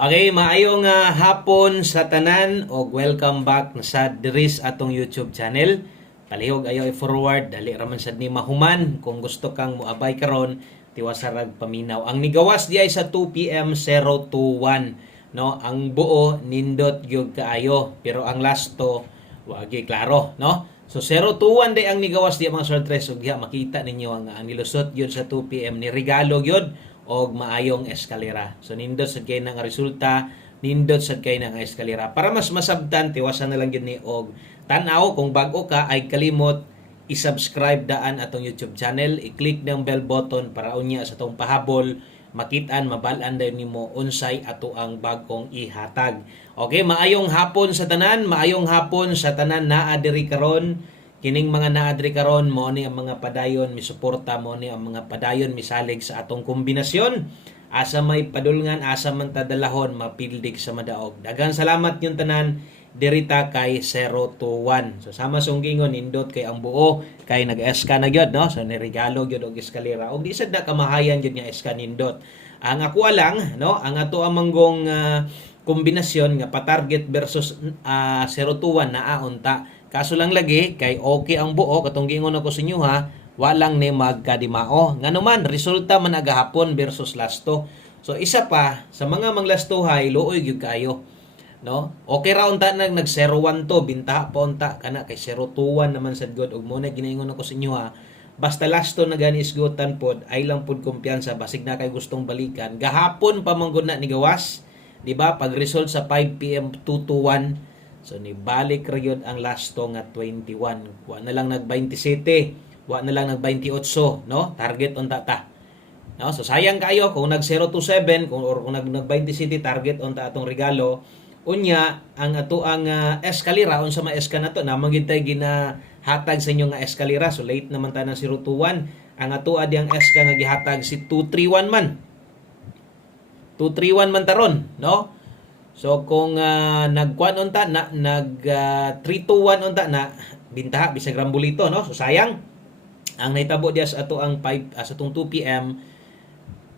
Okay, maayong hapon sa tanan o welcome back sa Diris atong YouTube channel. Palihog ayo i-forward dali raman sad ni mahuman kung gusto kang moabay karon tiwasarag paminaw. Ang nigawas di ay sa 2 PM 021 no. Ang buo nindot gyud kaayo pero ang lasto wa gyud klaro no. So 021 day ang nigawas di mga sortres ug makita ninyo ang nilusot gyud sa 2 PM ni regalo gyud og maayong eskalera. So nindot sad kay nga resulta, nindot sad kay nga eskalera. Para mas masabtan tiwasan na lang gyud ni og tan-aw kung bag-o ka ay kalimot i-subscribe daan atong YouTube channel, i-click ng bell button para unya sa tong pahabol makitaan mabal-an dayon nimo unsay ato ang bagong ihatag. Okay, maayong hapon sa tanan, maayong hapon sa tanan naa diri karon. Kining mga naadri karon mo ni ang mga padayon misuporta mo ni ang mga padayon misalig sa atong kombinasyon. Asa may padulngan, asa man tadalahon mapildig sa madaog. Daghang salamat yung tanan dirita kay 021. So sama sunggingon nindot kay ang buo kay nag-eska na gyud no. So niregalo gyud og eskalera. Og di sad na kamahayan gyud nga eska nindot. Ang ako lang no, ang ato ang manggong kombinasyon nga pa-target versus 021 naa unta. Kaso lang lagi, kay okay ang buo, katong gingon ako sa inyo ha, walang ni magkadimao. Nga naman, resulta man agahapon versus lasto. So isa pa, sa mga manglastuhay, luoy gyud kayo. No? Okay ra unta nag 01 to, bintaha pa unta, kana kay 021 naman sad God. Ug muna ginaingon ako sa inyo ha, basta lasto na gani isgutan pod, ay lang pod kumpiyansa, basig na kay gustong balikan. Gahapon pa man gud na ni gawas, di ba? Pag result sa 5 PM 221, so ni balik ra gyud ang lasto nga 21. Wa na lang nag 27, wa na lang nag 28, no? Target unta ta. No? So sayang kayo kung nag 027 kung nag 27 target unta atong regalo. Unya ang ato ang eskalera unsa ma-eska nato na magintay ginahatag sa inyo nga eskalera. So late naman ta ng 021. Ang ato adi ang eska nga gihatag si 231 man. 231 man taron, no? So kung nagkuan unta na nag 321 unta na bintaha bisag rambulito no. So sayang ang nahitabo diya sa ato ang 5 sa atong 2 PM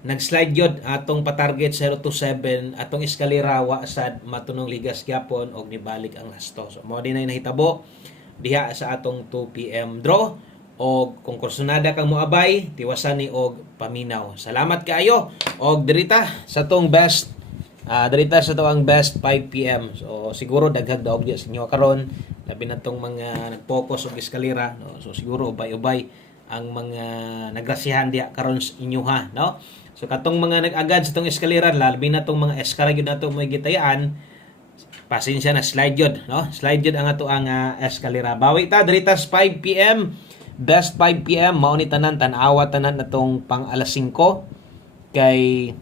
nag-slide gyud atong pa-target 027 atong eskalera wa sad matunong ligas gyapon og nibalik ang lasto. So mao din ay nahitabo diha sa atong 2 PM draw og kung kursunada kang moabay tiwasan ni og paminaw. Salamat kaayo og dirita sa tong best darita sa to ang best 5 PM. So siguro daghag daog diya sa inyo karon labi na tong mga nag-focus og eskalera no. So siguro ubay-ubay ang mga nagrasihan diya karon sa inyo ha no. So katong mga nag-agad sa tong eskalera labi na tong mga eskara gyud nato may gitayaan. Pasensya na slide gyud no. Slide gyud ang ato ang eskalera. Bawi ta darita sa 5 PM. Best 5 PM mao ni tanan tan-awa tanan natong pang alas 5 kay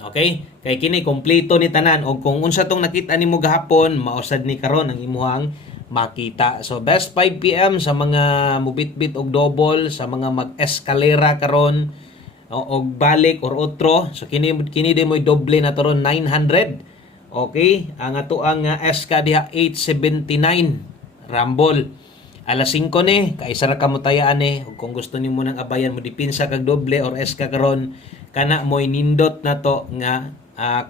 okay? Kay kini kompleto ni tanan og kung unsa tong nakita nimo gahapon, mausad ni karon ang imuhang makita. So best 5 PM sa mga mubit-bit og double, sa mga mag-eskalera karon og balik or otro. So kini di mo doble na taron 900. Okay? Ang ato ang SK diha 879 Rumble. Alas 5 ni, kaisa ra kamo tayaan ni. Ug kung gusto nimo nang abayan mo dipinsa kag doble or SK karon, kana mo'y nindot na to nga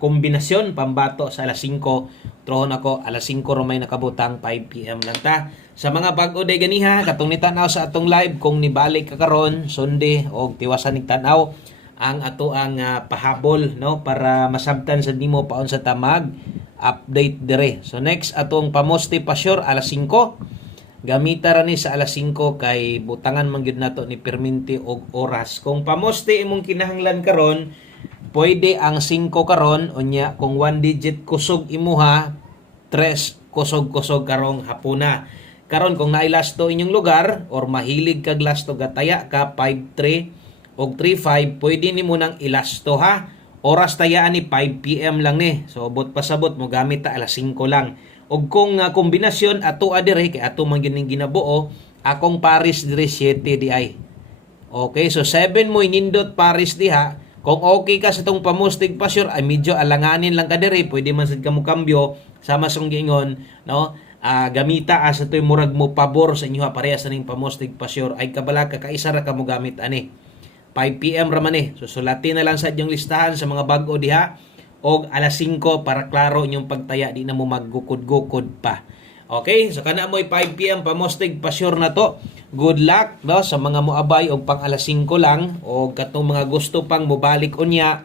kombinasyon pambato sa alas 5. Trohon ako alas 5 romay nakabutang 5 PM lang ta. Sa mga bag-o day ganiha katong nitanaw sa atong live kung nibalik ka karon Sunday og tiwasan ning tan-aw ang ato ang pahabol no para masabtan sa nimo paon sa tamag update dire. So next atong pamoste pa sure alas 5. Gamita ra ni sa alas 5 kay butangan man gyud nato ni perminti og oras. Kung pamoste imong kinahanglan karon, pwede ang 5 karon unya kung 1 digit kusog imuha, 3 kusog-kusog karong hapuna. Karon kung naay lasto inyong lugar or mahilig kag lasto gataya ka 53 og 35, pwede nimo nang ilasto ha. Oras tayaan ni 5 PM lang ni. So bot pasabot mo gamit ta alas 5 lang. Og kung kombinasyon ato adire kay ato man gining ginabuo, akong Paris dire 7 di ay. Okay, so 7 mo inindot Paris diha. Kung okay ka sa tong pamustig pa sure, ay medyo alanganin lang ka dire, pwede man sad kamo kambyo sama sa gingon, no? Gamita asa toy murag mo pabor sa inyo parehas ning pamustig pa sure ay kabala ka kaisa ra kamo gamit ani. 5 PM raman eh. So sulatin na lang sa inyong listahan sa mga bag-o diha og alas 5 para klaro inyong pagtaya, di na mo maggukod-gukod pa. Okay, so kana mo'y 5 PM pamostig pa sure na to. Good luck no sa mga moabay og pang alas 5 lang o katong mga gusto pang mobalik unya,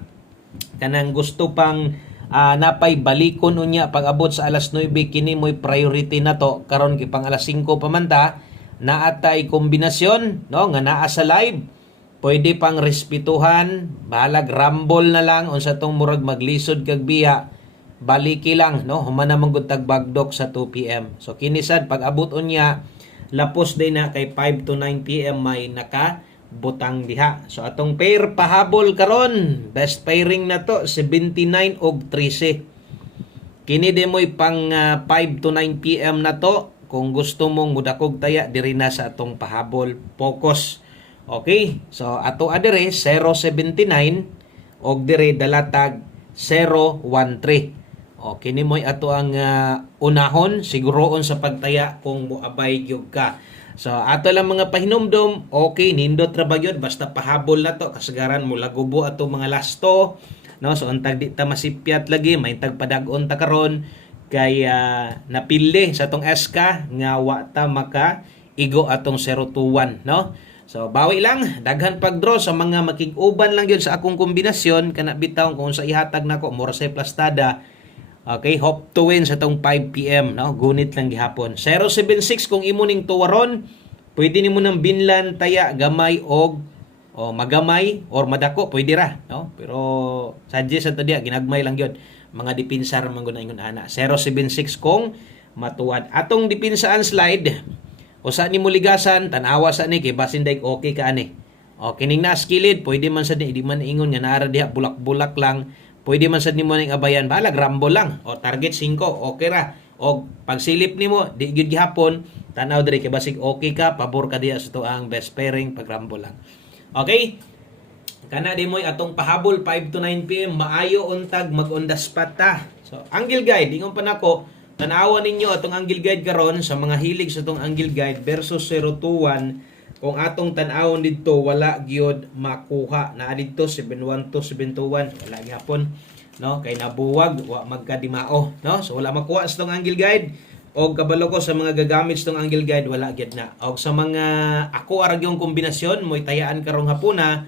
kanang gusto pang napay balikon unya pag abot sa alas 9, kini mo'y priority na to karon kay pang alas 5 pa man ta. Naatay kombinasyon no nga naa sa live. Pwede pang respetuhan, balag rumble na lang unsa tong murag maglisod kag biya. Baliki lang no, humana man gud tag bagdok sa 2 PM. So kinisad pag abot unya lapos day na kay 5 to 9 PM may naka butang diha. So atong pair pahabol karon, best pairing na to 79 og 13. Kini de mo'y pang 5 to 9 PM na to. Kung gusto mong mudakog taya diri na sa atong pahabol focus. Okay? So ato adire 079 og dire dalatag 013. O kini mo'y ato ang unahon siguroon sa pagtaya kung moabay gyud ka. So ato lang mga pahinumdom, okay nindot ra ba gyud basta pahabol na to kasagaran mo lagubo ato mga lasto. No, so untag di ta masipyat lagi, may tag padag-on ta karon kay napili sa tong SK nga wa ta maka igo atong 021 no. So bawi lang daghan pag-draw sa mga makig-uban lang gyud sa akong kombinasyon kana bitaw kung sa ihatag nako more say plastada. Okay, hope to win sa tong 5 PM no. Gunit lang gihapon. 076 kung imo ning tuwaron, pwede nimo nang binlan taya gamay og magamay or madako pwede ra no. Pero suggest ato dia ginagmay lang gyud. Mga depinsar man gud ingon ana. 076 kung matuwad. Atong depinsaan slide usa nimo ligasan tan-awa sa ni kay basin day okay ka ani. O kining na skilled pwede man sa di man ingon nga nara diha bulak-bulak lang. Pwede man sad nimo ning abayan balag rambo lang o target 5 okay ra. O pagsilip nimo di gyud gihapon tanaw diri kay basig okay ka pabor ka diha sa tuang best pairing pag rambo lang. Okay? Kana di mo'y atong pahabol 5 to 9 PM maayo untag mag-on the spot ta. So angle guide ingon pa nako tan-awan ninyo atong angle guide karon sa mga hilig sa atong angle guide versus 021. Kung atong tan-awon didto wala gyud makuha na didto 712 721 wala gyapon no kay nabuwag wa magkadimao no. So wala makuha sa tong angle guide og kabalo ko sa mga gagamit sa tong angle guide wala gyud na. Og sa mga ako ara gyung kombinasyon mo'y tayaan karong hapuna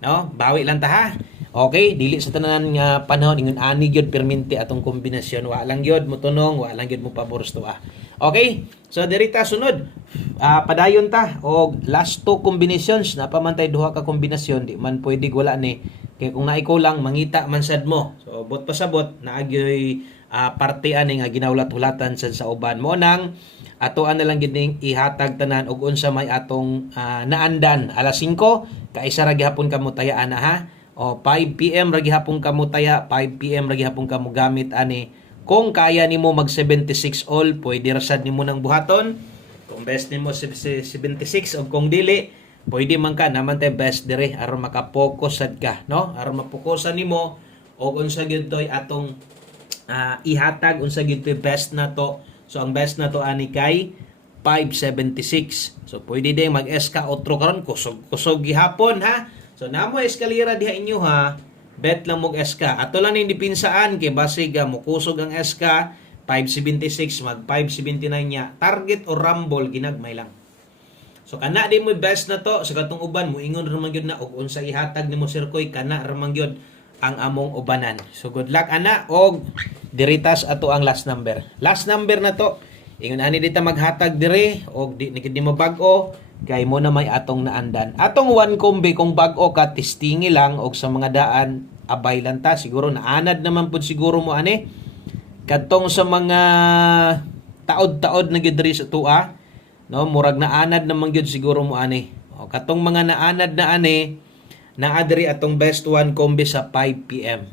no bawi lang ta ha. Okay, dili sa tanan nga panahon ingon ani gyud perminti atong kombinasyon wa lang gyud mo tunong wa lang gyud mo pabor sa tuwa. Okay? So dirita sunod. Padayon ta og last two combinations na pamantay duha ka kombinasyon di man pwede wala ni kay kung naiko lang mangita man sad mo. So bot pasabot naagyoy parte ani nga ginawlat-hulatan sad sa uban mo nang atoan na lang gid ning ihatag tanan og unsa may atong naandan alas 5 kaisa ra gihapon kamo tayaan na ha. O 5 PM ra gihapon kamo taya, 5 PM ra gihapon kamo gamit ani. Kung kaya nimo mag 76 all, pwede ra sad nimo nang buhaton. Kung best nimo 76 o kung dili, pwede man ka naman tay best dire aron maka-focus sad ka, no? Aron mapokusan nimo og unsa gyud toy atong ihatag unsa gyud toy best na to. So ang best na to ani kay 576. So pwede din mag-SK outro karon kusog gihapon ha. So namo eskalera diha inyo ha. Bet lang mog SK. Ato lang ning dipinsaan kay basig mo kusog ang SK 576 mag 579 nya. Target o rumble ginagmay lang. So kana di mo best na to sa katong uban mo ingon ra man gyud na og unsa ihatag nimo Sir Koy kana ra man gyud ang among ubanan. So good luck ana og diritas ato ang last number. Last number na to. Ingon ani dita maghatag dire og di mo bag-o kay mo na may atong naandan. Atong one kombi kung bag-o ka testingi lang og sa mga daan abay lang ta siguro naanad naman pud siguro mo ani. Kadtong sa mga taod-taod na gyud diri sa tua, no, murag naanad naman gyud siguro mo ani. O katong mga naanad na ani naa diri atong best one kombi sa 5 PM.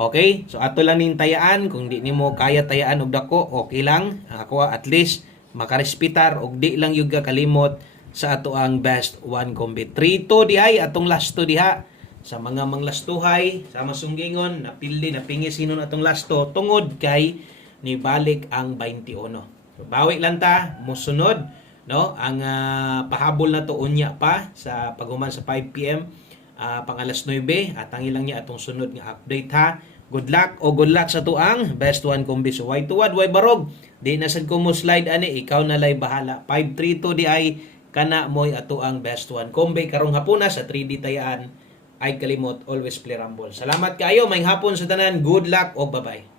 Okay? So ato lang ning tayaan kung di nimo kaya tayaan og dako, okay lang. Ako at least makarespitar og di lang yung kalimot sa ato ang best one kombi. 3-2 di ay atong last 2 diha sa mga manglastuhay sa masunggingon napili napingi sino atong last 2 tungod kay ni balik ang 21. So bawi lang ta mosunod no ang pahabol na to unya pa sa paghuman sa 5 PM pang alas 9 at ang ilang niya atong sunod nga update ha. Good luck sa tuang best one kombi. So way tuwad way barog. Di na sad ko mo slide ani, ikaw na lay bahala. 532 di ay kana moy ato ang best one kombi karong hapuna sa 3D tayaan. Ay kalimot always play rumble. Salamat kayo may hapon sa tanan. Good luck o bye-bye.